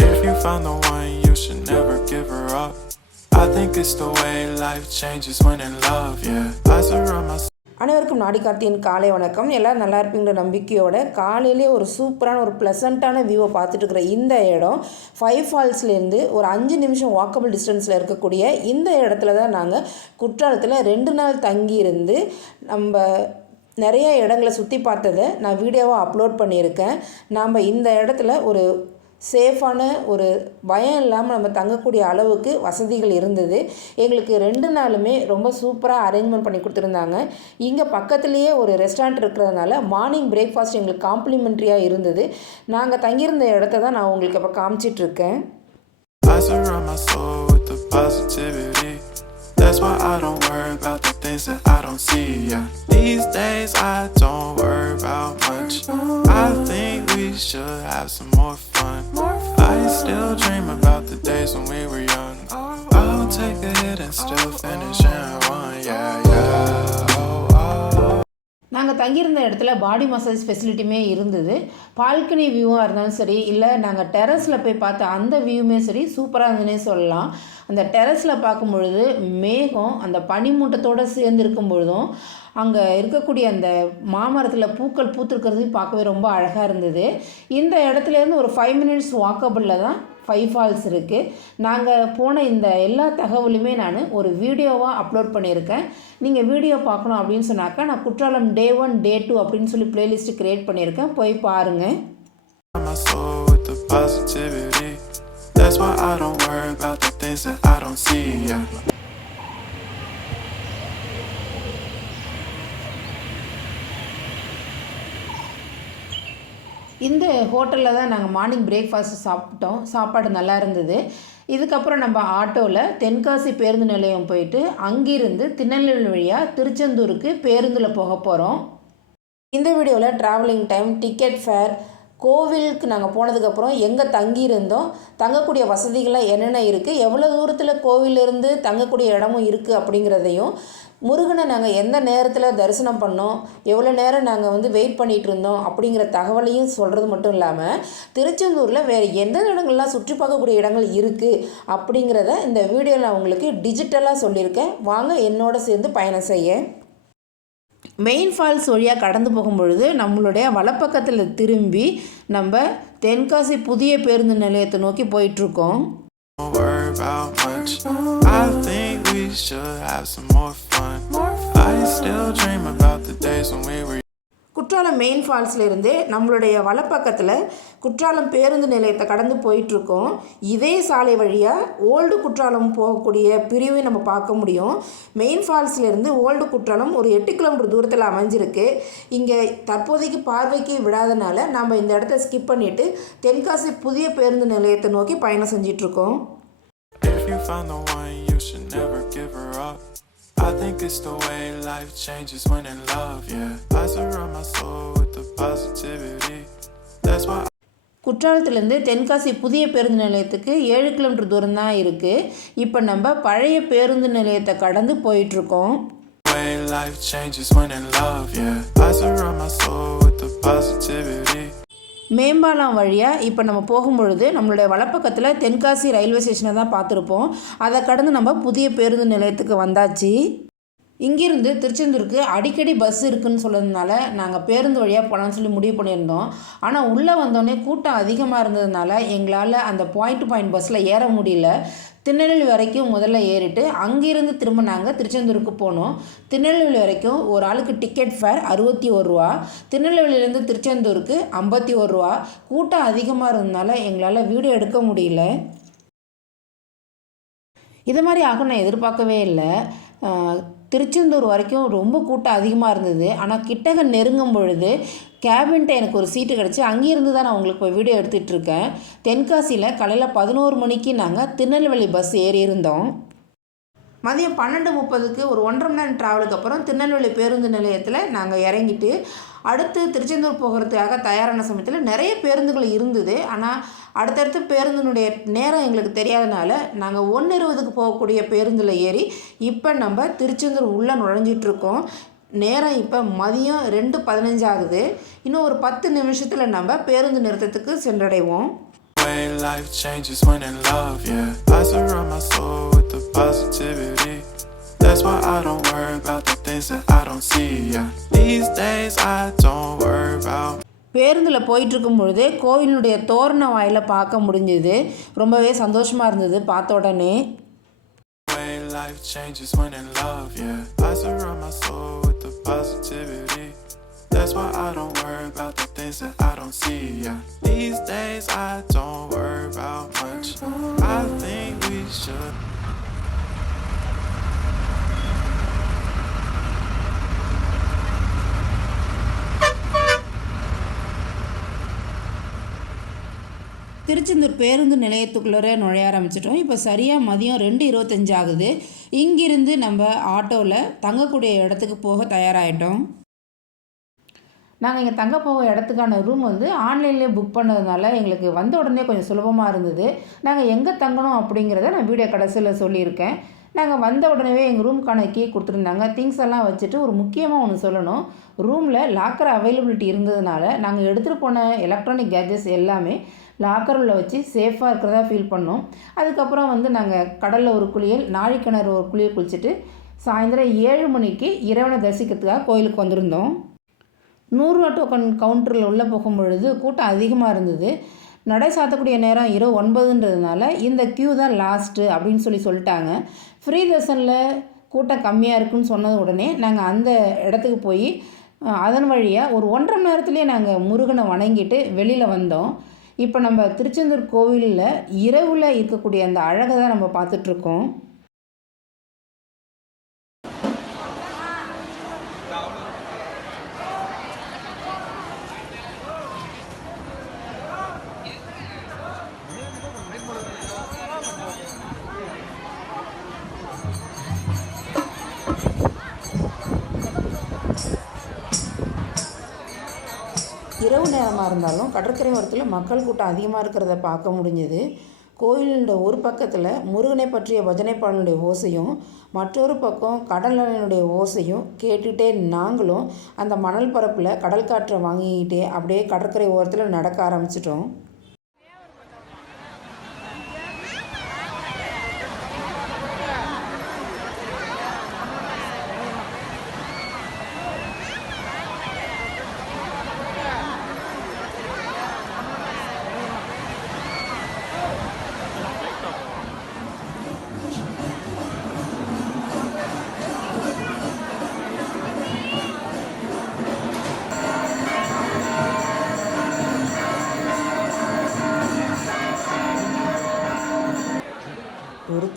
If you found the one, you should never give her up. I think it's the way life changes when in love, yeah. I surround myself. அனைவருக்கும் நாடி கார்த்தியின் காலை வணக்கம். எல்லோரும் நல்லா இருப்பீங்கிற நம்பிக்கையோட காலையிலே ஒரு சூப்பரான ஒரு ப்ளசண்ட்டான வியூவை பார்த்துட்டு இருக்கிற இந்த இடம் ஃபைவ் ஃபால்ஸ்லேருந்து ஒரு அஞ்சு நிமிஷம் வாக்கபிள் டிஸ்டன்ஸில் இருக்கக்கூடிய இந்த இடத்துல தான் நாங்கள் குற்றாலத்தில் ரெண்டு நாள் தங்கியிருந்து நம்ம நிறைய இடங்களை சுற்றி பார்த்ததை நான் வீடியோவாக அப்லோட் பண்ணியிருக்கேன். நாம் இந்த இடத்துல ஒரு சேஃபான ஒரு பயம் இல்லாமல் நம்ம தங்கக்கூடிய அளவுக்கு வசதிகள் இருந்தது. எங்களுக்கு ரெண்டு நாளுமே ரொம்ப சூப்பராக அரேஞ்ச்மெண்ட் பண்ணி கொடுத்துருந்தாங்க. இங்கே பக்கத்துலேயே ஒரு ரெஸ்டாரண்ட் இருக்கிறதுனால மார்னிங் பிரேக்ஃபாஸ்ட் எங்களுக்கு காம்ப்ளிமெண்ட்ரியாக இருந்தது. நாங்கள் தங்கியிருந்த இடத்த தான் நான் உங்களுக்கு இப்போ காமிச்சிட்ருக்கேன் I surround my soul with the positivity. That's why I don't worry about the things that I don't see. Yeah. These days I don't worry about much. I think we should have some more fun. I still dream about the days when we were young. I'll take a hit and still finish in one. Yeah, yeah. நாங்கள் தங்கியிருந்த இடத்துல body massage ஃபெசிலிட்டியுமே இருந்தது. Balcony வியூவாக இருந்தாலும் சரி இல்லை நாங்கள் டெரஸில் போய் பார்த்த அந்த வியூவுமே சரி சூப்பராக இருந்துன்னே சொல்லலாம். அந்த டெரஸில் பார்க்கும் பொழுது மேகம் அந்த பனிமூட்டத்தோடு சேர்ந்து இருக்கும் பொழுதும் அங்கே இருக்கக்கூடிய அந்த மாமரத்தில் பூக்கள் பூத்துருக்கிறது பார்க்கவே ரொம்ப அழகாக இருந்தது. இந்த இடத்துலேருந்து ஒரு ஃபைவ் மினிட்ஸ் வாக்கபிளில் தான் ஃபைவ் ஃபால்ஸ் இருக்குது நாங்கள் போன இந்த எல்லா தகவலுமே நான் ஒரு வீடியோவாக அப்லோட் பண்ணியிருக்கேன் நீங்கள் வீடியோ பார்க்கணும் அப்படின்னு சொன்னாக்கா நான் Courtallam day one day two அப்படின்னு சொல்லி ப்ளேலிஸ்ட் க்ரியேட் பண்ணியிருக்கேன் போய் பாருங்கள். That's why I don't worry about the things that I don't see. Yeah. இந்த ஹோட்டலில் தான் நாங்கள் மார்னிங் பிரேக்ஃபாஸ்ட் சாப்பிட்டோம். சாப்பாடு நல்லா இருந்தது. இதுக்கப்புறம் நம்ம ஆட்டோவில் தென்காசி பேருந்து நிலையம் போயிட்டு அங்கிருந்து திருநெல்வேலி வழியாக திருச்செந்தூருக்கு பேருந்தில் போக போகிறோம் இந்த வீடியோவில் ட்ராவலிங் டைம் டிக்கெட் ஃபேர் கோவிலுக்கு நாங்கள் போனதுக்கப்புறம் எங்கே தங்கியிருந்தோம் தங்கக்கூடிய வசதிகள்லாம் என்னென்ன இருக்குது எவ்வளோ தூரத்தில் கோவிலிருந்து தங்கக்கூடிய இடமும் இருக்குது அப்படிங்கிறதையும் முருகனை நாங்கள் எந்த நேரத்தில் தரிசனம் பண்ணோம் எவ்வளோ நேரம் நாங்கள் வந்து வெயிட் பண்ணிகிட்டு இருந்தோம் அப்படிங்கிற தகவலையும் சொல்கிறது மட்டும் இல்லாமல் திருச்செந்தூரில் வேறு எந்த இடங்கள்லாம் சுற்றி பார்க்கக்கூடிய இடங்கள் இருக்குது அப்படிங்கிறத இந்த வீடியோவில் நான் உங்களுக்கு டிஜிட்டலாக சொல்லியிருக்கேன். வாங்க என்னோட சேர்ந்து பயணம் செய்ய. மெயின் ஃபால்ஸ் வழியாக கடந்து போகும்பொழுது நம்மளுடைய வலப்பக்கத்தில் திரும்பி நம்ம தென்காசி புதிய பேருந்து நிலையத்தை நோக்கி போயிட்டுருக்கோம் குற்றாலம் மெயின் ஃபால்ஸ்லேருந்து நம்மளுடைய வலப்பக்கத்தில் குற்றாலம் பேருந்து நிலையத்தை கடந்து போயிட்டுருக்கோம். இதே சாலை வழியாக ஓல்டு குற்றாலம் போகக்கூடிய பிரிவை நம்ம பார்க்க முடியும். மெயின் ஃபால்ஸ்லேருந்து ஓல்டு குற்றாலம் ஒரு எட்டு கிலோமீட்டர் தூரத்தில் அமைஞ்சிருக்கு. இங்கே தற்போதைக்கு பார்வைக்கு விடாதனால நம்ம இந்த இடத்த ஸ்கிப் பண்ணிவிட்டு தென்காசி புதிய பேருந்து நிலையத்தை நோக்கி பயணம் செஞ்சிட்ருக்கோம் If you found the one, I think it's the way life changes when in love, yeah. I surround my soul with the positivity. That's why குற்றாலத்துலேருந்து Tenkasi புதிய பேருந்து நிலையத்துக்கு ஏழு கிலோமீட்டர் தூரம் தான் இருக்குது இப்போ நம்ம பழைய பேருந்து நிலையத்தை கடந்து போயிட்டுருக்கோம் life changes when in love, yeah. I surround my soul with the positivity. மேம்பாலம் வழியாக இப்போ நம்ம போகும்பொழுது நம்மளுடைய வலப்பக்கத்தில் தென்காசி ரயில்வே ஸ்டேஷனை தான் பார்த்துருப்போம். அதை கடந்து நம்ம புதிய பேருந்து நிலையத்துக்கு வந்தாச்சு. இங்கிருந்து திருச்செந்தூருக்கு அடிக்கடி பஸ் இருக்குன்னு சொன்னதுனால நாங்கள் பேருந்து வழியாக போகலான்னு சொல்லி முடிவு பண்ணியிருந்தோம். ஆனால் உள்ளே வந்தோடனே கூட்டம் அதிகமாக இருந்ததுனால எங்களால் அந்த பாயிண்ட் டு பாயிண்ட் பஸ்ஸில் ஏற முடியல. திருநெல்வேலி வரைக்கும் முதல்ல ஏறிட்டு அங்கேருந்து திரும்ப நாங்கள் திருச்செந்தூருக்கு போனோம். திருநெல்வேலி வரைக்கும் ஒரு ஆளுக்கு டிக்கெட் ஃபேர் அறுபத்தி ஒரு ரூபா. திருநெல்வேலியிலேருந்து திருச்செந்தூருக்கு ஐம்பத்தி ஒரு ரூபா. கூட்டம் அதிகமாக இருந்ததுனால எங்களால் வீடியோ எடுக்க முடியல. இது மாதிரி ஆகும் நான் எதிர்பார்க்கவே இல்லை. திருச்செந்தூர் வரைக்கும் ரொம்ப கூட்டம் அதிகமாக இருந்தது. ஆனால் கிட்டக நெருங்கும் பொழுது கேபின்ட்ட எனக்கு ஒரு சீட்டு கிடச்சி அங்கேருந்து தான் நான் உங்களுக்கு இப்போ வீடியோ எடுத்துகிட்ருக்கேன் தென்காசியில் காலையில் பதினோரு மணிக்கு நாங்கள் திருநெல்வேலி பஸ் ஏறி இருந்தோம். மதியம் பன்னெண்டு முப்பதுக்கு ஒரு ஒன்றரை மணி நேரம் ட்ராவலுக்கு அப்புறம் திருநெல்வேலி பேருந்து நிலையத்தில் நாங்கள் இறங்கிட்டு அடுத்து திருச்செந்தூர் போகிறதுக்காக தயாரான சமயத்தில் நிறைய பேருந்துகள் இருந்தது ஆனால் அடுத்தடுத்து பேருந்தினுடைய நேரம் எங்களுக்கு தெரியாதனால நாங்கள் ஒன்று இருபதுக்கு போகக்கூடிய பேருந்தில் ஏறி இப்போ நம்ம திருச்செந்தூர் உள்ளே நுழைஞ்சிட்ருக்கோம் நேரம் இப்போ மதியம் ரெண்டு பதினஞ்சு ஆகுது இன்னும் ஒரு பத்து நிமிஷத்தில் நம்ம பேருந்து நிறுத்தத்துக்கு சென்றடைவோம் life changes when in love, yeah. I surround my soul with the positivity. That's why I don't worry about the things that I don't see, yeah. These days I don't worry about பேருந்தில் போயிட்டுருக்கும் பொழுதே கோவிலுடைய தோரண வாயில பார்க்க முடிஞ்சுது ரொம்பவே சந்தோஷமாக இருந்தது பார்த்த உடனே life changes when in love, yeah. I surround my soul with the positivity. That's why I don't worry about the things that I don't see, yeah. These days I don't worry about much. I think we should. Tiruchendur பேருந்து நிலையத்துக்குள்ளே நுழைய ஆரம்பிச்சிட்டோம். இப்போ சரியாக மதியம் ரெண்டு இருபத்தஞ்சு ஆகுது. இங்கிருந்து நம்ம ஆட்டோவில் தங்கக்கூடிய இடத்துக்கு போக தயாராகிட்டோம் நாங்கள் இங்கே தங்க போக இடத்துக்கான ரூம் வந்து ஆன்லைன்லேயே புக் பண்ணதுனால எங்களுக்கு வந்த உடனே கொஞ்சம் சுலபமாக இருந்தது. நாங்கள் எங்கே தங்கணும் அப்படிங்கிறத நான் வீடியோ கடைசியில் சொல்லியிருக்கேன். நாங்கள் வந்த உடனே எங்கள் ரூம்க்கான கீ கொடுத்துருந்தாங்க. திங்ஸ் எல்லாம் வச்சுட்டு ஒரு முக்கியமாக ஒன்று சொல்லணும். ரூமில் லாக்கர் அவைலபிலிட்டி இருந்ததுனால நாங்கள் எடுத்துகிட்டு போன எலக்ட்ரானிக் கேஜெட்ஸ் எல்லாமே லாக்கர் உள்ளே வச்சு சேஃபாக இருக்கிறதா ஃபீல் பண்ணோம். அதுக்கப்புறம் வந்து நாங்கள் கடலில் ஒரு குளியல் நாழிக்கிணறு ஒரு குளியல் குளிச்சுட்டு சாயந்தரம் ஏழு மணிக்கு இறைவனை தரிசிக்கிறதுக்காக கோயிலுக்கு வந்திருந்தோம். நூறுரூவா டோக்கன் கவுண்டரில் உள்ளே போகும்பொழுது கூட்டம் அதிகமாக இருந்தது. நடை சாத்தக்கூடிய நேரம் இரவு ஒன்பதுன்றதுனால இந்த க்யூ தான் லாஸ்ட்டு அப்படின்னு சொல்லி சொல்லிட்டாங்க. ஃப்ரீ தர்சனில் கூட்டம் கம்மியாக இருக்குன்னு சொன்னது உடனே நாங்கள் அந்த இடத்துக்கு போய் அதன் வழியாக ஒரு ஒன்றரை மணி நேரத்துலேயே நாங்கள் முருகனை வணங்கிட்டு வெளியில் வந்தோம். இப்போ நம்ம திருச்செந்தூர் கோவிலில் இரவில் இருக்கக்கூடிய அந்த அழகை தான் நம்ம பார்த்துட்ருக்கோம் கூட்டமாக இருந்தாலும் கடற்கரை ஓரத்தில் மக்கள் கூட்டம் அதிகமாக இருக்கிறத பார்க்க முடிஞ்சது. கோயிலோட ஒரு பக்கத்தில் முருகனை பற்றிய பஜனை பாடலுடைய ஓசையும் மற்றொரு பக்கம் கடல் அலையினுடைய ஓசையும் கேட்டுகிட்டே நாங்களும் அந்த மணல் பரப்பில் கடல் காற்றை வாங்கிக்கிட்டே அப்படியே கடற்கரை ஓரத்தில் நடக்க ஆரம்பிச்சிட்டோம்.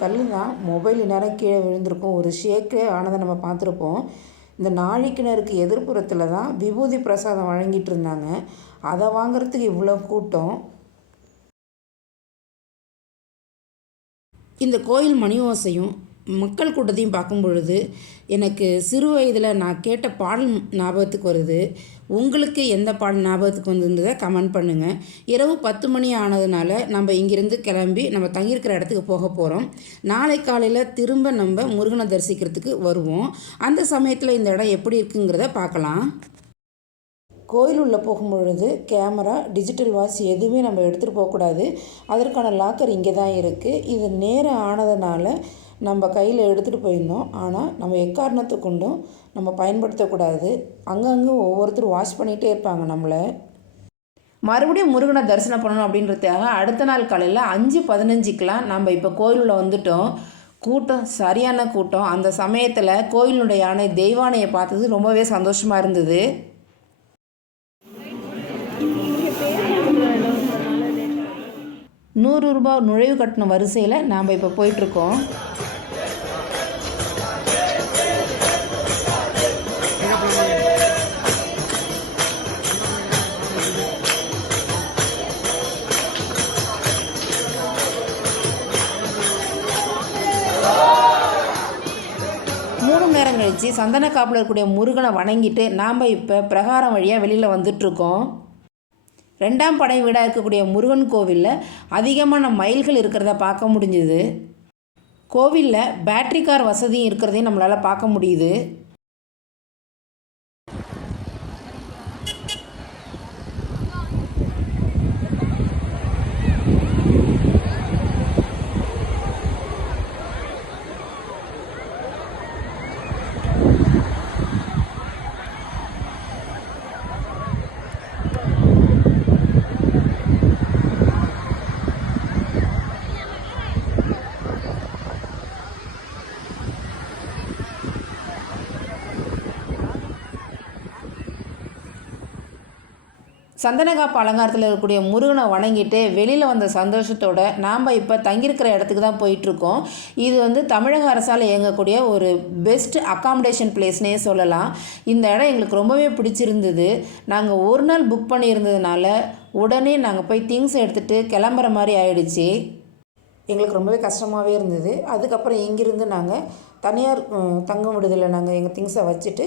தள்ளுனா தான் மொபைல் நேரம் கீழே விழுந்திருக்கும். ஒரு ஷேக்கே ஆனதை நம்ம பார்த்துருப்போம். இந்த நாழிக்கிணருக்கு எதிர்ப்புறத்தில் தான் விபூதி பிரசாதம் வழங்கிட்டு இருந்தாங்க. அதை வாங்குறதுக்கு இவ்வளோ கூட்டம். இந்த கோயில் மணி ஓசையும் மக்கள் கூட்டத்தையும் பார்க்கும் பொழுது எனக்கு சிறு வயதில் நான் கேட்ட பாடல் ஞாபகத்துக்கு வருது. உங்களுக்கு எந்த பாடல் ஞாபகத்துக்கு வந்திருந்ததை கமெண்ட் பண்ணுங்கள் இரவு பத்து மணி ஆனதுனால நம்ம இங்கிருந்து கிளம்பி நம்ம தங்கியிருக்கிற இடத்துக்கு போக போகிறோம் நாளை காலையில் திரும்ப நம்ம முருகனை தரிசிக்கிறதுக்கு வருவோம். அந்த சமயத்தில் இந்த இடம் எப்படி இருக்குங்கிறத பார்க்கலாம். கோயில் உள்ளே போகும்பொழுது கேமரா டிஜிட்டல் வாட்ச் எதுவுமே நம்ம எடுத்துகிட்டு போகக்கூடாது. அதற்கான லாக்கர் இங்கே தான் இருக்குது இது நேரம் ஆனதுனால நம்ம கையில் எடுத்துகிட்டு போயிருந்தோம். ஆனால் நம்ம எக்காரணத்தை கொண்டும் நம்ம பயன்படுத்தக்கூடாது. அங்கங்கே ஒவ்வொருத்தரும் வாஷ் பண்ணிகிட்டே இருப்பாங்க நம்மளை. மறுபடியும் முருகனை தரிசனம் பண்ணணும் அப்படின்றதுக்காக அடுத்த நாள் காலையில் அஞ்சு பதினஞ்சுக்கெலாம் நம்ம இப்போ கோயிலில் வந்துட்டோம். கூட்டம் சரியான கூட்டம். அந்த சமயத்தில் கோயிலுடைய யானை தெய்வானையை பார்த்தது ரொம்பவே சந்தோஷமாக இருந்தது. நூறு ரூபாய் நுழைவு கட்டணம் வரிசையில் நாம் இப்போ போயிட்டுருக்கோம். கழித்து சந்தனக்காப்பில் இருக்கக்கூடிய முருகனை வணங்கிட்டு நாம் இப்போ பிரகாரம் வழியாக வெளியில் வந்துட்ருக்கோம் ரெண்டாம் படை வீடாக இருக்கக்கூடிய முருகன் கோவிலில் அதிகமான மயில்கள் இருக்கிறத பார்க்க முடிஞ்சுது. கோவிலில் பேட்ரி கார் வசதியும் இருக்கிறதையும் நம்மளால் பார்க்க முடியுது. சந்தனகாப்பு அலங்காரத்தில் இருக்கக்கூடிய முருகனை வணங்கிட்டு வெளியில் வந்த சந்தோஷத்தோட நாம் இப்போ தங்கியிருக்கிற இடத்துக்கு தான் போயிட்டுருக்கோம். இது வந்து தமிழக அரசால் இயங்கக்கூடிய ஒரு பெஸ்ட் அக்காமடேஷன் பிளேஸ்னே சொல்லலாம். இந்த இடம் எங்களுக்கு ரொம்பவே பிடிச்சிருந்தது. நாங்கள் ஒரு நாள் புக் பண்ணியிருந்ததுனால உடனே நாங்கள் போய் திங்ஸ் எடுத்துகிட்டு கிளம்புற மாதிரி ஆயிடுச்சு. எங்களுக்கு ரொம்பவே கஷ்டமாகவே இருந்தது. அதுக்கப்புறம் இங்கிருந்து நாங்கள் தனியார் தங்க விடுதலை நாங்கள் எங்கள் திங்ஸை வச்சுட்டு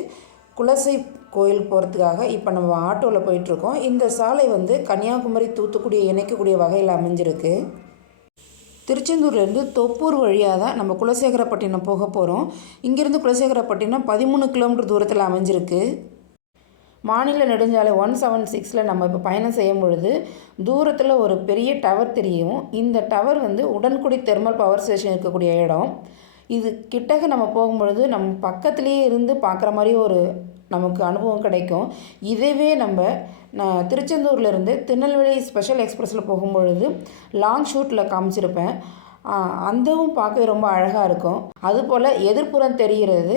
குலசை கோயில் போகிறதுக்காக இப்போ நம்ம ஆட்டோவில் போயிட்டுருக்கோம். இந்த சாலை வந்து கன்னியாகுமரி தூத்துக்குடி இணைக்கக்கூடிய வகையில் அமைஞ்சிருக்கு. திருச்செந்தூர்லேருந்து தொப்பூர் வழியாக தான் நம்ம குலசேகரப்பட்டினம் போக போகிறோம் இங்கேருந்து குலசேகரப்பட்டினம் பதிமூணு கிலோமீட்டர் தூரத்தில் அமைஞ்சிருக்கு. மாநில நெடுஞ்சாலை ஒன் செவன் சிக்ஸில் நம்ம இப்போ பயணம் செய்யும் பொழுது தூரத்தில் ஒரு பெரிய டவர் தெரியும். இந்த டவர் வந்து உடன்குடி தெர்மல் பவர் ஸ்டேஷன் இருக்கக்கூடிய இடம். இது கிட்டக்க நம்ம போகும்பொழுது நம்ம பக்கத்துலேயே இருந்து பார்க்குற மாதிரி ஒரு நமக்கு அனுபவம் கிடைக்கும். இதுவே நம்ம நான் திருச்செந்தூர்லேருந்து திருநெல்வேலி ஸ்பெஷல் எக்ஸ்ப்ரெஸில் போகும்பொழுது லாங் ஷூட்டில் காமிச்சிருப்பேன். அந்தவும் பார்க்கவே ரொம்ப அழகாக இருக்கும். அதுபோல் எதிர்ப்புறம் தெரிகிறது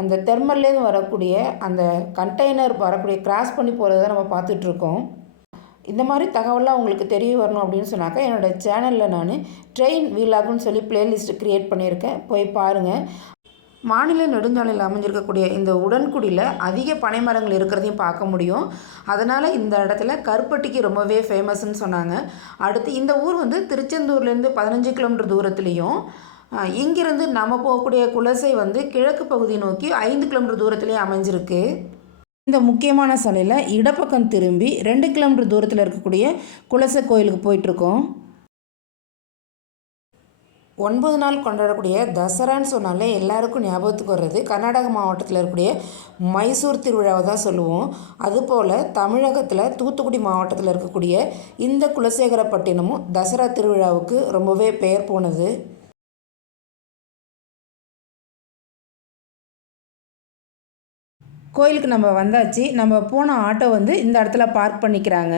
அந்த தெர்மல்லேருந்து வரக்கூடிய அந்த கண்டெய்னர் வரக்கூடிய கிராஸ் பண்ணி போகிறத நம்ம பார்த்துட்ருக்கோம். இந்த மாதிரி தகவலாம் உங்களுக்கு தெரிய வரணும் அப்படின்னு சொன்னாக்கா என்னோடய சேனலில் நான் ட்ரெயின் வீலாகுன்னு சொல்லி பிளேலிஸ்ட் க்ரியேட் பண்ணியிருக்கேன். போய் பாருங்கள் மாநில நெடுஞ்சாலையில் அமைஞ்சிருக்கக்கூடிய இந்த உடன்குடியில் அதிக பனைமரங்கள் இருக்கிறதையும் பார்க்க முடியும். அதனால் இந்த இடத்துல கருப்பட்டிக்கு ரொம்பவே ஃபேமஸ்ன்னு சொன்னாங்க. அடுத்து இந்த ஊர் வந்து திருச்செந்தூர்லேருந்து பதினஞ்சு கிலோமீட்டர் தூரத்துலேயும் இங்கிருந்து நம்ம போகக்கூடிய குலசை வந்து கிழக்கு பகுதி நோக்கி ஐந்து கிலோமீட்டர் தூரத்துலேயும் அமைஞ்சிருக்கு. இந்த முக்கியமான சாலையில் இடப்பக்கம் திரும்பி ரெண்டு கிலோமீட்டர் தூரத்தில் இருக்கக்கூடிய குலசை கோயிலுக்கு போயிட்டுருக்கோம். ஒன்பது நாள் கொண்டாடக்கூடிய தசரான்னு சொன்னாலே எல்லாருக்கும் ஞாபகத்துக்கு வர்றது கர்நாடக மாவட்டத்தில் இருக்கக்கூடிய மைசூர் திருவிழாவை தான் சொல்லுவோம். அதுபோல் தமிழகத்தில் தூத்துக்குடி மாவட்டத்தில் இருக்கக்கூடிய இந்த குலசேகரப்பட்டினமும் தசரா திருவிழாவுக்கு ரொம்பவே பெயர் போனது. கோயிலுக்கு நம்ம வந்தாச்சு. நம்ம போன ஆட்டோ வந்து இந்த இடத்துல பார்க் பண்ணிக்கிறாங்க.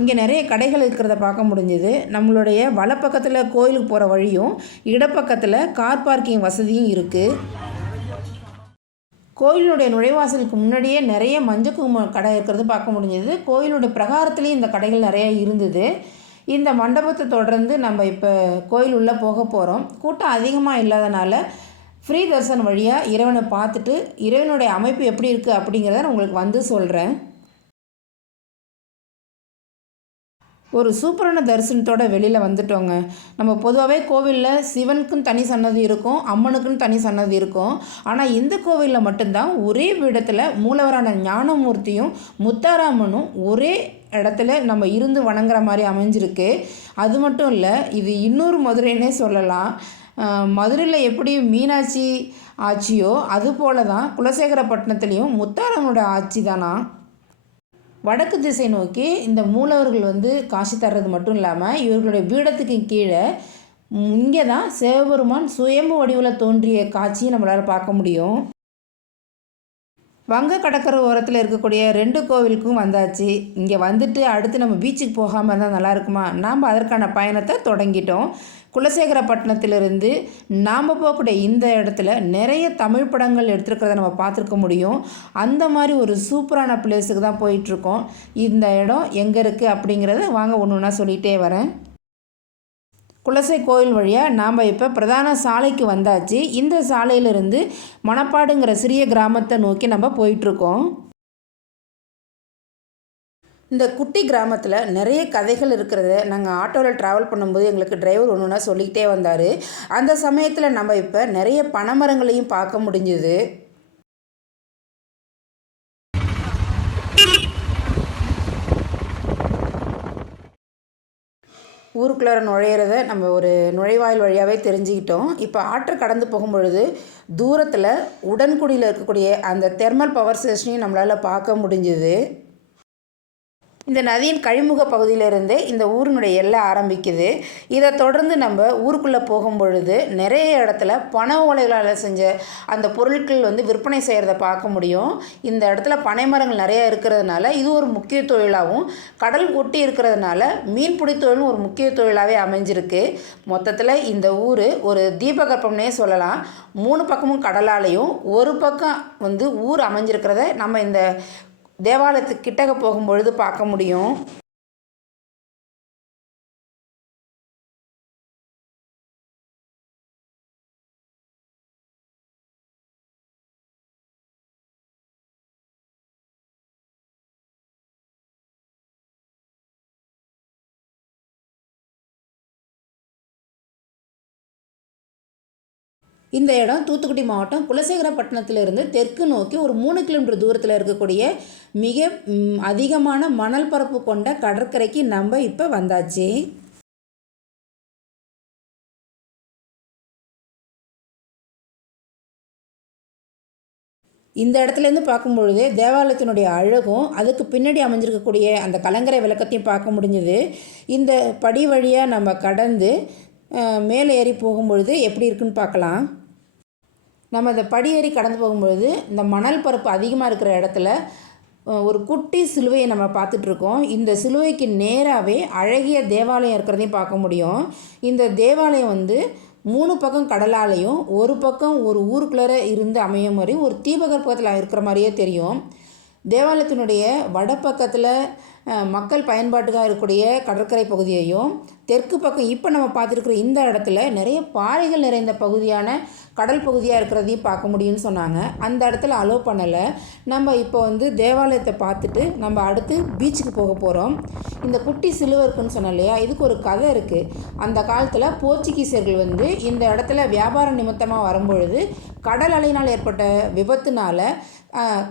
இங்கே நிறைய கடைகள் இருக்கிறத பார்க்க முடிஞ்சுது. நம்மளுடைய வலப்பக்கத்தில் கோயிலுக்கு போகிற வழியும் இடப்பக்கத்தில் கார் பார்க்கிங் வசதியும் இருக்குது கோயிலுடைய நுழைவாசலுக்கு முன்னாடியே நிறைய மஞ்சள் கடை இருக்கிறது பார்க்க முடிஞ்சது. கோயிலுடைய பிரகாரத்துலேயும் இந்த கடைகள் நிறைய இருந்தது. இந்த மண்டபத்தை தொடர்ந்து நம்ம இப்போ கோயில் உள்ளே போக போகிறோம். கூட்டம் அதிகமாக இல்லாதனால ஃப்ரீ தர்சன் வழியாக இறைவனை பார்த்துட்டு இறைவனுடைய அமைப்பு எப்படி இருக்குது அப்படிங்கிறத நான் உங்களுக்கு வந்து சொல்கிறேன். ஒரு சூப்பரான தரிசனத்தோட வெளியில் வந்துட்டோங்க. நம்ம பொதுவாகவே கோவிலில் சிவனுக்கும் தனி சன்னதி இருக்கும் அம்மனுக்குன்னு தனி சன்னதி இருக்கும். ஆனால் இந்த கோவிலில் மட்டும்தான் ஒரே இடத்துல மூலவரான ஞானமூர்த்தியும் முத்தாராமனும் ஒரே இடத்துல நம்ம இருந்து வணங்குற மாதிரி அமைஞ்சிருக்கு. அது மட்டும் இல்லை இது இன்னொரு மதுரைன்னே சொல்லலாம். மதுரையில் எப்படி மீனாட்சி ஆட்சியோ அது போல தான் குலசேகரப்பட்டினத்துலேயும் முத்தாரங்களோட ஆட்சி தானா? வடக்கு திசை நோக்கி இந்த மூலவர்கள் வந்து காட்சி தர்றது மட்டும் இல்லாமல் இவர்களுடைய பீடத்துக்கு கீழே இங்கே தான் சிவபெருமான் சுயம்பு வடிவில் தோன்றிய காட்சியை நம்மளால் பார்க்க முடியும். வங்க கடற்கரை ஓரத்தில் இருக்கக்கூடிய ரெண்டு கோவிலுக்கும் வந்தாச்சு. இங்கே வந்துட்டு அடுத்து நம்ம பீச்சுக்கு போகாமல் இருந்தால் நல்லாயிருக்குமா நாம் அதற்கான பயணத்தை தொடங்கிட்டோம். குலசேகரப்பட்டினத்திலிருந்து நாம் போகக்கூடிய இந்த இடத்துல நிறைய தமிழ் படங்கள் எடுத்துருக்கிறத நம்ம பார்த்துருக்க முடியும். அந்த மாதிரி ஒரு சூப்பரான பிளேஸுக்கு தான் போயிட்டுருக்கோம் இந்த இடம் எங்கே இருக்குது அப்படிங்கிறத வாங்க ஒன்று ஒன்றா சொல்லிகிட்டே வரேன். குலசை கோயில் வழியாக நாம் இப்போ பிரதான சாலைக்கு வந்தாச்சு. இந்த சாலையிலிருந்து மணப்பாடுங்கிற சிறிய கிராமத்தை நோக்கி நம்ம போயிட்டுருக்கோம். இந்த குட்டி கிராமத்தில் நிறைய கதைகள் இருக்கிறத நாங்கள் ஆட்டோவில் ட்ராவல் பண்ணும்போது எங்களுக்கு டிரைவர் ஒன்று சொல்லிக்கிட்டே வந்தார். அந்த சமயத்தில் நம்ம இப்போ நிறைய பனைமரங்களையும் பார்க்க முடிஞ்சுது. ஊருக்குள்ளார நுழையிறத நம்ம ஒரு நுழைவாயில் வழியாகவே தெரிஞ்சுக்கிட்டோம். இப்போ ஆற்று கடந்து போகும்பொழுது தூரத்தில் உடன்குடியில் இருக்கக்கூடிய அந்த தெர்மல் பவர் ஸ்டேஷனையும் நம்மளால் பார்க்க முடிஞ்சுது. இந்த நதியின் கழிமுக பகுதியிலிருந்து இந்த ஊரினுடைய எல்லை ஆரம்பிக்குது. இதை தொடர்ந்து நம்ம ஊருக்குள்ளே போகும் பொழுது நிறைய இடத்துல பனை ஓலைகளால் செஞ்ச அந்த பொருட்கள் வந்து விற்பனை செய்கிறத பார்க்க முடியும். இந்த இடத்துல பனை மரங்கள் நிறைய இருக்கிறதுனால இது ஒரு முக்கிய தொழிலாகவும் கடல் ஒட்டி இருக்கிறதுனால மீன்பிடி தொழிலும் ஒரு முக்கிய தொழிலாகவே அமைஞ்சிருக்கு. மொத்தத்தில் இந்த ஊர் ஒரு தீபகற்பம்னே சொல்லலாம். மூணு பக்கமும் கடலாலையும் ஒரு பக்கம் வந்து ஊர் அமைஞ்சிருக்கிறத நம்ம இந்த தேவாலயத்துக்கு கிட்டக்க போகும்பொழுது பார்க்க முடியும். இந்த இடம் தூத்துக்குடி மாவட்டம் குலசேகரப்பட்டினத்திலிருந்து தெற்கு நோக்கி ஒரு மூணு கிலோமீட்டர் தூரத்தில் இருக்கக்கூடிய மிக அதிகமான மணல் பரப்பு கொண்ட கடற்கரைக்கு நம்ம இப்போ வந்தாச்சு. இந்த இடத்துலேருந்து பார்க்கும்பொழுது தேவாலயத்தினுடைய அழகும் அதுக்கு பின்னாடி அமைஞ்சிருக்கக்கூடிய அந்த கலங்கரை விளக்கத்தையும் பார்க்க முடிஞ்சது. இந்த படி வழியாக நம்ம கடந்து மேலே ஏறி போகும்பொழுது எப்படி இருக்குன்னு பார்க்கலாம். நம்ம இந்த படியேறி கடந்து போகும்பொழுது இந்த மணல் பரப்பு அதிகமாக இருக்கிற இடத்துல ஒரு குட்டி சிலுவையை நம்ம பார்த்துட்ருக்கோம். இந்த சிலுவைக்கு நேராகவே அழகிய தேவாலயம் இருக்கிறதையும் பார்க்க முடியும். இந்த தேவாலயம் வந்து மூணு பக்கம் கடலாலையும் ஒரு பக்கம் ஒரு ஊருக்குள்ளே இருந்து அமையும் மாதிரி ஒரு தீபகற்பத்தில் இருக்கிற மாதிரியே தெரியும். தேவாலயத்தினுடைய வட பக்கத்தில் மக்கள் பயன்பாட்டுக்காக இருக்கக்கூடிய கடற்கரை பகுதியையும் தெற்கு பக்கம் இப்போ நம்ம பார்த்துருக்குற இந்த இடத்துல நிறைய பாறைகள் நிறைந்த பகுதியான கடல் பகுதியாக இருக்கிறதையும் பார்க்க முடியும்னு சொன்னாங்க. அந்த இடத்துல அலோவ் பண்ணலை. நம்ம இப்போ வந்து தேவாலயத்தை பார்த்துட்டு நம்ம அடுத்து பீச்சுக்கு போக போகிறோம் இந்த குட்டி சிலுவை இருக்குன்னு சொன்னோம் இல்லையா? இதுக்கு ஒரு கதை இருக்குது அந்த காலத்தில் போர்ச்சுகீசியர்கள் வந்து இந்த இடத்துல வியாபார நிமித்தமாக வரும்பொழுது கடல் அலையினால் ஏற்பட்ட விபத்துனால்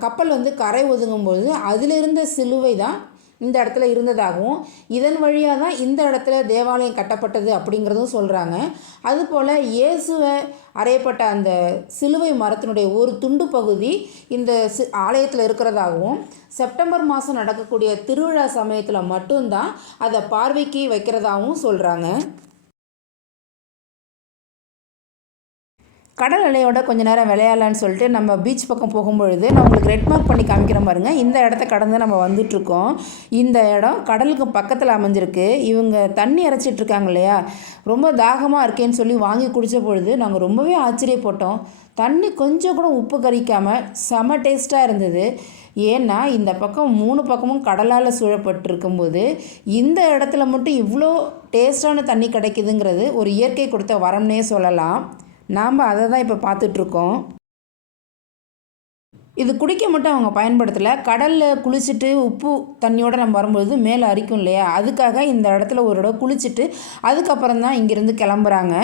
கப்பல் வந்து கரை ஒதுங்கும்பொழுது அதிலிருந்த சிலுவை தான் இந்த இடத்துல இருந்ததாகவும் இதன் வழியாக தான் இந்த இடத்துல தேவாலயம் கட்டப்பட்டது அப்படிங்கிறதும் சொல்கிறாங்க அதுபோல் இயேசுவை அறையப்பட்ட அந்த சிலுவை மரத்தினுடைய ஒரு துண்டு பகுதி இந்த சி ஆலயத்தில் இருக்கிறதாகவும் செப்டம்பர் மாதம் நடக்கக்கூடிய திருவிழா சமயத்தில் மட்டும்தான் அதை பார்வைக்கு வைக்கிறதாகவும் சொல்கிறாங்க கடல் அலையோட கொஞ்ச நேரம் விளையாடலான்னு சொல்லிட்டு நம்ம பீச் பக்கம் போகும்பொழுது நான் உங்களுக்கு ரெட் மார்க் பண்ணி காமிக்கிறேன் பாருங்க. இந்த இடத்த கடந்து நம்ம வந்துட்ருக்கோம் இந்த இடம் கடலுக்கு பக்கத்தில் அமைஞ்சிருக்கு. இவங்க தண்ணி இறைச்சிட்டு இருக்காங்க இல்லையா? ரொம்ப தாகமாக இருக்கேன்னு சொல்லி வாங்கி குடித்த பொழுது நாங்கள் ரொம்பவே ஆச்சரியப்பட்டோம். தண்ணி கொஞ்சம் கூட உப்பு கரிக்காமல் செம டேஸ்ட்டாக இருந்தது. ஏன்னா இந்த பக்கம் மூணு பக்கமும் கடலால் சூழப்பட்டிருக்கும்போது இந்த இடத்துல மட்டும் இவ்வளோ டேஸ்டான தண்ணி கிடைக்குதுங்கிறது ஒரு இயற்கை கொடுத்த வரம்னே சொல்லலாம். நாம் அதை தான் இப்போ பார்த்துட்ருக்கோம். இது குடிக்க மட்டும் அவங்க பயன்படுத்தலை. கடலில் குளிச்சுட்டு உப்பு தண்ணியோடு நம்ம வரும்பொழுது மேலே அரிக்கும் இல்லையா? அதுக்காக இந்த இடத்துல ஒரு இடம் குளிச்சுட்டு அதுக்கப்புறம் தான் இங்கேருந்து கிளம்புறாங்க.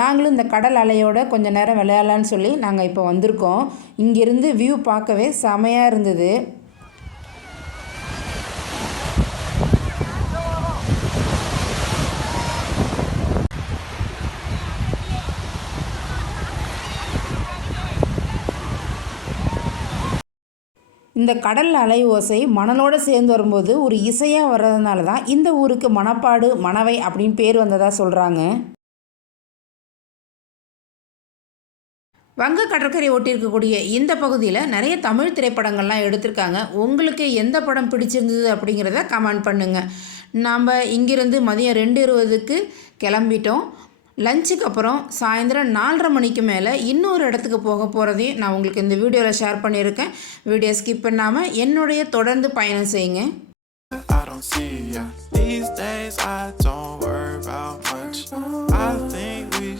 நாங்களும் இந்த கடல் அலையோட கொஞ்சம் நேரம் விளையாடலான்னு சொல்லி நாங்கள் இப்போ வந்திருக்கோம். இங்கேருந்து வியூ பார்க்கவே செமையாக இருந்தது. இந்த கடல் அலை ஓசை மணலோடு சேர்ந்து வரும்போது ஒரு இசையாக வர்றதுனால தான் இந்த ஊருக்கு மணப்பாடு மணவை அப்படின்னு பேர் வந்ததாக சொல்கிறாங்க வங்க கடற்கரை ஒட்டி இருக்கக்கூடிய இந்த பகுதியில் நிறைய தமிழ் திரைப்படங்கள்லாம் எடுத்திருக்காங்க. உங்களுக்கு எந்த படம் பிடிச்சிருந்தது அப்படிங்கிறத கமெண்ட் பண்ணுங்கள் நாம் இங்கிருந்து மதியம் ரெண்டு இருபதுக்கு கிளம்பிட்டோம். லஞ்சுக்கு அப்புறம் சாயந்தரம் நாலரை மணிக்கு மேலே இன்னொரு இடத்துக்கு போக போகிறதையும் நான் உங்களுக்கு இந்த வீடியோவில் ஷேர் பண்ணியிருக்கேன் வீடியோ ஸ்கிப் பண்ணாமல் என்னுடைய தொடர்ந்து பயணம் செய்யுங்க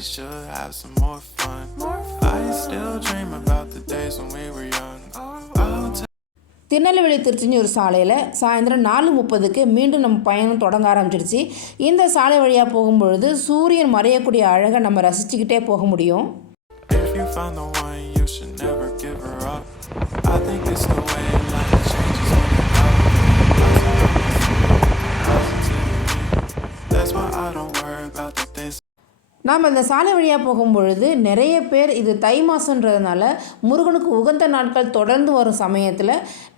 should have some more fun. I still dream about the days when we were young. Tirunelveli Tirunelveli Tiruchendur சாலையில் சாயந்தரம் நாலு முப்பதுக்கு மீண்டும் நம்ம பயணம் தொடங்க ஆரம்பிச்சிருச்சு. இந்த சாலை வழியாக போகும்பொழுது சூரியன் மறையக்கூடிய அழகை நம்ம ரசிச்சுக்கிட்டே போக முடியும். நாம் இந்த சாலை வழியாக போகும்பொழுது நிறைய பேர் இது தை மாதன்றதுனால முருகனுக்கு உகந்த நாட்கள் தொடர்ந்து வரும் சமயத்தில்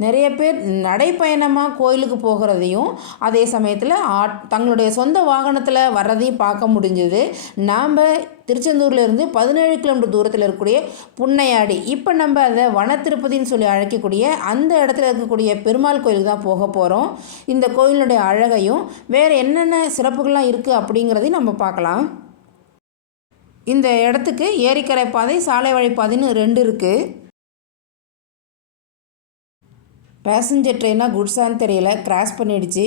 நிறைய பேர் நடைப்பயணமாக கோயிலுக்கு போகிறதையும் அதே சமயத்தில் ஆட் தங்களுடைய சொந்த வாகனத்தில் வர்றதையும் பார்க்க முடிஞ்சுது. நாம் திருச்செந்தூர்லேருந்து பதினேழு கிலோமீட்டர் தூரத்தில் இருக்கக்கூடிய புன்னையாடி இப்போ நம்ம அதை வன திருப்பதின்னு சொல்லி அழைக்கக்கூடிய அந்த இடத்துல இருக்கக்கூடிய பெருமாள் கோயிலுக்கு தான் போக போகிறோம் இந்த கோயிலுடைய அழகையும் வேறு என்னென்ன சிறப்புகள்லாம் இருக்குது அப்படிங்கிறதையும் நம்ம பார்க்கலாம். இந்த இடத்துக்கு ஏரிக்கரை பாதை சாலை வழிப்பாதைன்னு ரெண்டு இருக்குது பேசஞ்சர் ட்ரெயினாக குட்ஸான்னு தெரியல கிராஸ் பண்ணிடுச்சு.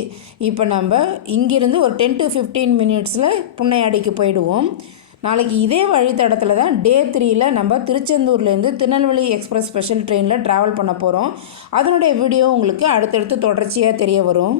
இப்போ நம்ம இங்கேருந்து ஒரு டென் டு ஃபிஃப்டீன் மினிட்ஸில் புன்னையாடிக்கு போயிடுவோம். நாளைக்கு இதே வழித்தடத்தில் தான் டே த்ரீயில் நம்ம திருச்செந்தூர்லேருந்து திருநெல்வேலி எக்ஸ்பிரஸ் ஸ்பெஷல் ட்ரெயினில் ட்ராவல் பண்ண போகிறோம் அதனுடைய வீடியோ உங்களுக்கு அடுத்தடுத்து தொடர்ச்சியாக தெரிய வரும்.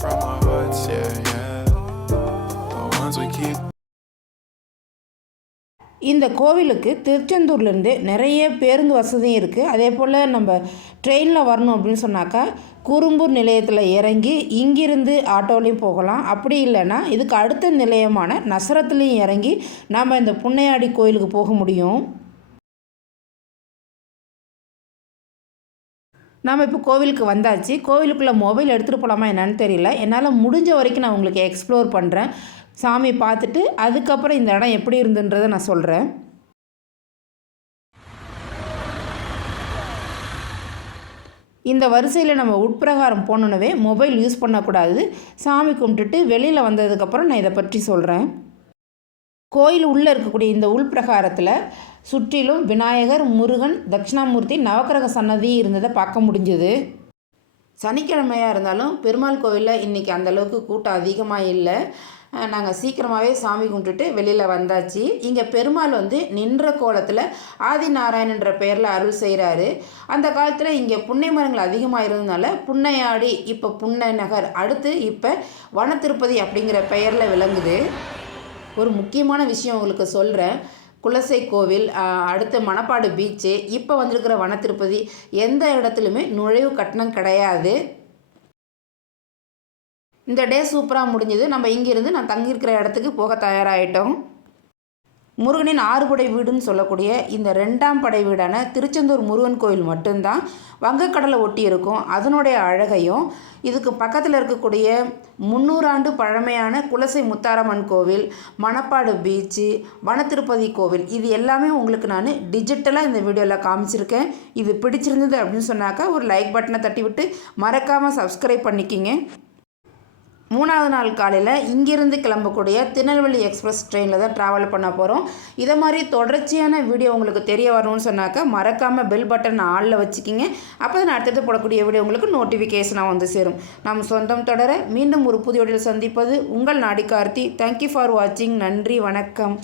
from our hearts, yeah, yeah. The ones we keep. இந்த கோவிலுக்கு திருச்செந்தூர்லேருந்து நிறைய பேருந்து வசதியும் இருக்குது அதே போல் நம்ம ட்ரெயினில் வரணும் அப்படின்னு சொன்னாக்கா குறும்பூர் நிலையத்தில் இறங்கி இங்கிருந்து ஆட்டோலையும் போகலாம். அப்படி இல்லைன்னா இதுக்கு அடுத்த நிலையமான நசரத்துலேயும் இறங்கி நம்ம இந்த புண்ணையாடி கோயிலுக்கு போக முடியும். நாம் இப்போ கோவிலுக்கு வந்தாச்சு. கோவிலுக்குள்ளே மொபைல் எடுத்துகிட்டு போகலாமா என்னன்னு தெரியல. என்னால் முடிஞ்ச வரைக்கும் நான் உங்களுக்கு எக்ஸ்ப்ளோர் பண்ணுறேன் சாமி பார்த்துட்டு அதுக்கப்புறம் இந்த இடம் எப்படி இருந்துன்றதை நான் சொல்கிறேன் இந்த வரிசையில் நம்ம உட்பிரகாரம் போனோன்னவே மொபைல் யூஸ் பண்ணக்கூடாது. சாமி கும்பிட்டுட்டு வெளியில் வந்ததுக்கப்புறம் நான் இதை பற்றி சொல்கிறேன் கோயில் உள்ளே இருக்கக்கூடிய இந்த உள்பிரகாரத்தில் சுற்றிலும் விநாயகர் முருகன் தட்சிணாமூர்த்தி நவக்கிரக சன்னதி இருந்ததை பார்க்க முடிஞ்சுது. சனிக்கிழமையாக இருந்தாலும் பெருமாள் கோவிலில் இன்றைக்கி அந்தளவுக்கு கூட்டம் அதிகமாக இல்லை. நாங்கள் சீக்கிரமாகவே சாமி கும்பிட்டுட்டு வெளியில் வந்தாச்சு. இங்கே பெருமாள் வந்து நின்ற கோலத்தில் ஆதிநாராயணன்ற பெயரில் அருள் செய்கிறாரு அந்த காலத்தில் இங்கே புன்னை மரங்கள் அதிகமாக இருந்ததுனால புன்னையாடி இப்போ புன்னை நகர் அடுத்து இப்போ வன திருப்பதி அப்படிங்கிற பெயரில் விளங்குது. ஒரு முக்கியமான விஷயம் உங்களுக்கு சொல்கிறேன் குலசை கோவில் அடுத்து மணப்பாடு பீச்சு இப்போ வந்திருக்கிற வன திருப்பதி எந்த இடத்துலையுமே நுழைவு கட்டணம் கிடையாது. இந்த டே சூப்பராக முடிஞ்சது. நம்ம இங்கேருந்து நான் தங்கியிருக்கிற இடத்துக்கு போக தயாராகிட்டோம் முருகனின் ஆறுபடை வீடுன்னு சொல்லக்கூடிய இந்த ரெண்டாம் படை வீடான திருச்செந்தூர் முருகன் கோயில் மட்டும்தான் வங்கக்கடலை ஒட்டி இருக்கும். அதனுடைய அழகையும் இதுக்கு பக்கத்தில் இருக்கக்கூடிய முந்நூறாண்டு பழமையான குலசை முத்தாரம்மன் கோவில் மணப்பாடு பீச்சு வனத்திருப்பதி கோவில் இது எல்லாமே உங்களுக்கு நான் டிஜிட்டலாக இந்த வீடியோவில் காமிச்சிருக்கேன். இது பிடிச்சிருந்தது அப்படின்னு சொன்னாக்கா ஒரு லைக் பட்டனை தட்டி விட்டு மறக்காமல் சப்ஸ்கிரைப் பண்ணிக்கிங்க. மூணாவது நாள் காலையில் இங்கிருந்து கிளம்பக்கூடிய திருநெல்வேலி எக்ஸ்பிரஸ் ட்ரெயினில் தான் ட்ராவல் பண்ண போகிறோம் இதை மாதிரி தொடர்ச்சியான வீடியோ உங்களுக்கு தெரிய வரணும்னு சொன்னாக்கா மறக்காமல் பெல் பட்டன் ஆளில் வச்சுக்கிங்க. அப்போ தான் அடுத்தது போடக்கூடிய வீடியோ உங்களுக்கு நோட்டிஃபிகேஷனாக வந்து சேரும். நம் சொந்தம் தொடர மீண்டும் ஒரு புதிய வீடியோவில் சந்திப்பது உங்கள் நாடி கார்த்தி தேங்க்யூ ஃபார் வாட்சிங் நன்றி வணக்கம்.